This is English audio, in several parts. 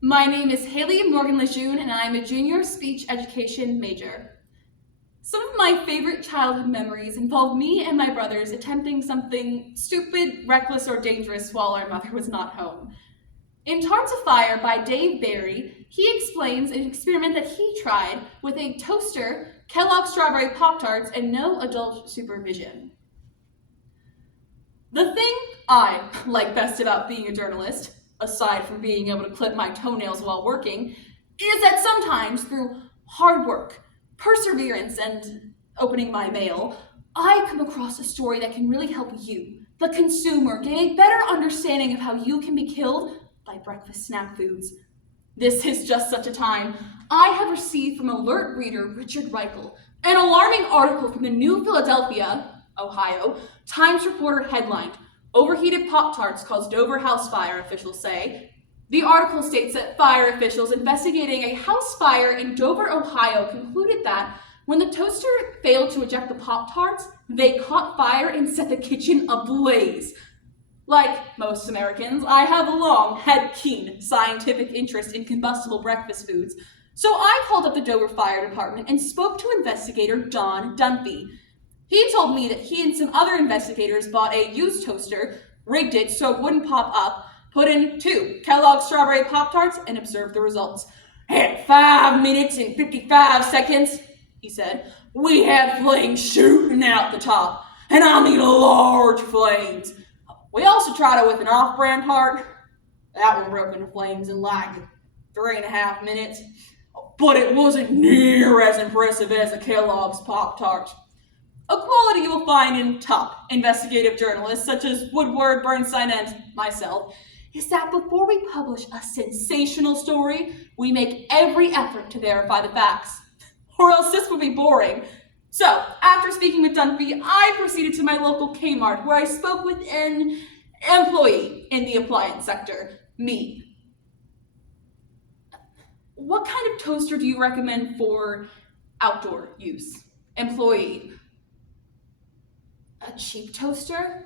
My name is Haley Morgan LeJeune, and I'm a junior speech education major. Some of my favorite childhood memories involve me and my brothers attempting something stupid, reckless, or dangerous while our mother was not home. In Tarts Affire by Dave Barry, he explains an experiment that he tried with a toaster, Kellogg's Strawberry Pop-Tarts, and no adult supervision. The thing I like best about being a journalist, aside from being able to clip my toenails while working, is that sometimes through hard work, perseverance, and opening my mail, I come across a story that can really help you, the consumer, gain a better understanding of how you can be killed by breakfast snack foods. This is just such a time. I have received from alert reader Richard Reichel an alarming article from the New Philadelphia, Ohio, Times reporter headlined, "Overheated Pop-Tarts Cause Dover House Fire," officials say. The article states that fire officials investigating a house fire in Dover, Ohio, concluded that when the toaster failed to eject the Pop-Tarts, they caught fire and set the kitchen ablaze. Like most Americans, I have long had keen scientific interest in combustible breakfast foods, so I called up the Dover Fire Department and spoke to investigator Don Dunphy. He told me that he and some other investigators bought a used toaster, rigged it so it wouldn't pop up, put in 2 Kellogg's Strawberry Pop-Tarts, and observed the results. "At 5 minutes and 55 seconds, he said, "we had flames shooting out the top, and I mean large flames. We also tried it with an off-brand tart. That one broke into flames in like 3.5 minutes, but it wasn't near as impressive as a Kellogg's Pop-Tart." A quality you will find in top investigative journalists such as Woodward, Bernstein, and myself is that before we publish a sensational story, we make every effort to verify the facts, or else this would be boring. So, after speaking with Dunphy, I proceeded to my local Kmart where I spoke with an employee in the appliance sector, me. "What kind of toaster do you recommend for outdoor use?" Employee: "A cheap toaster?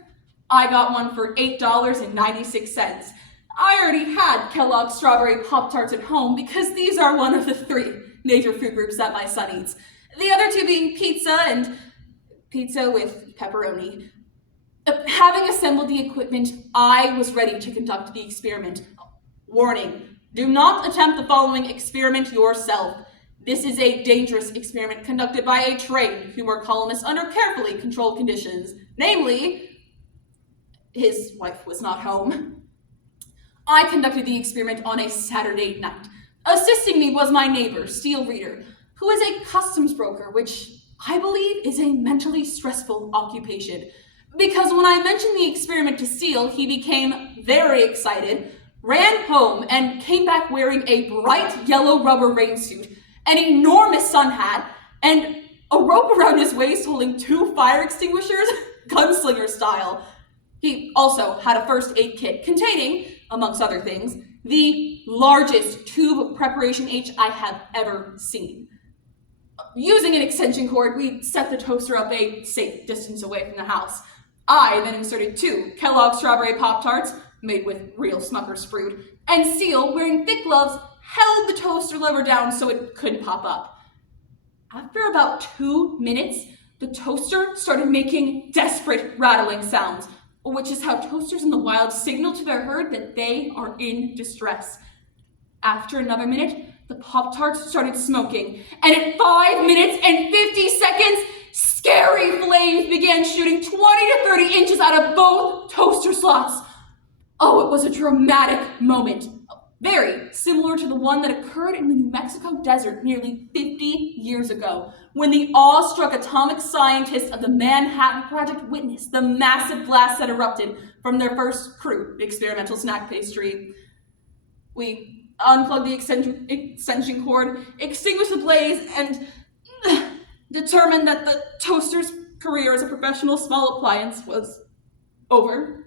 I got one for $8.96. I already had Kellogg's Strawberry Pop-Tarts at home because these are one of the 3 major food groups that my son eats. The other 2 being pizza and pizza with pepperoni." Having assembled the equipment, I was ready to conduct the experiment. Warning: do not attempt the following experiment yourself. This is a dangerous experiment conducted by a trained humor columnist under carefully controlled conditions. Namely, his wife was not home. I conducted the experiment on a Saturday night. Assisting me was my neighbor, Steel Reader, who is a customs broker, which I believe is a mentally stressful occupation. Because when I mentioned the experiment to Steel, he became very excited, ran home, and came back wearing a bright yellow rubber rain suit, an enormous sun hat, and a rope around his waist holding 2 fire extinguishers, gunslinger style. He also had a first aid kit containing, amongst other things, the largest tube of Preparation H I have ever seen. Using an extension cord, we set the toaster up a safe distance away from the house. I then inserted 2 Kellogg's Strawberry Pop-Tarts, made with real Smucker's fruit, and Seal, wearing thick gloves, held the toaster lever down so it couldn't pop up. After about 2 minutes, the toaster started making desperate rattling sounds, which is how toasters in the wild signal to their herd that they are in distress. After another minute, the Pop-Tarts started smoking, and at 5 minutes and 50 seconds, scary flames began shooting 20 to 30 inches out of both toaster slots. Oh, it was a dramatic moment, very similar to the one that occurred in the New Mexico desert nearly 50 years ago, when the awestruck atomic scientists of the Manhattan Project witnessed the massive blast that erupted from their first crude experimental snack pastry. We unplugged the extension cord, extinguished the blaze, and determined that the toaster's career as a professional small appliance was over.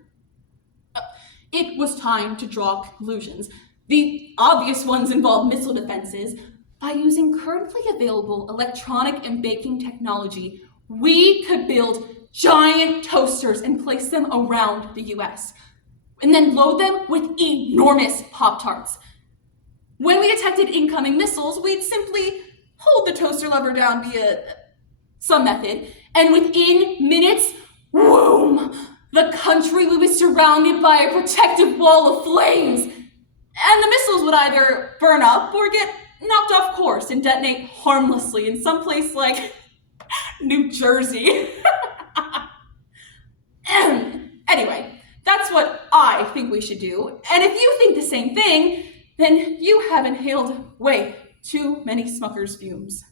It was time to draw conclusions. The obvious ones involve missile defenses. By using currently available electronic and baking technology, we could build giant toasters and place them around the US, and then load them with enormous Pop-Tarts. When we detected incoming missiles, we'd simply hold the toaster lever down via some method, and within minutes, boom, the country would be surrounded by a protective wall of flames, and the missiles would either burn up or get knocked off course and detonate harmlessly in some place like New Jersey. Anyway, that's what I think we should do, and if you think the same thing, then you have inhaled way too many Smucker's fumes.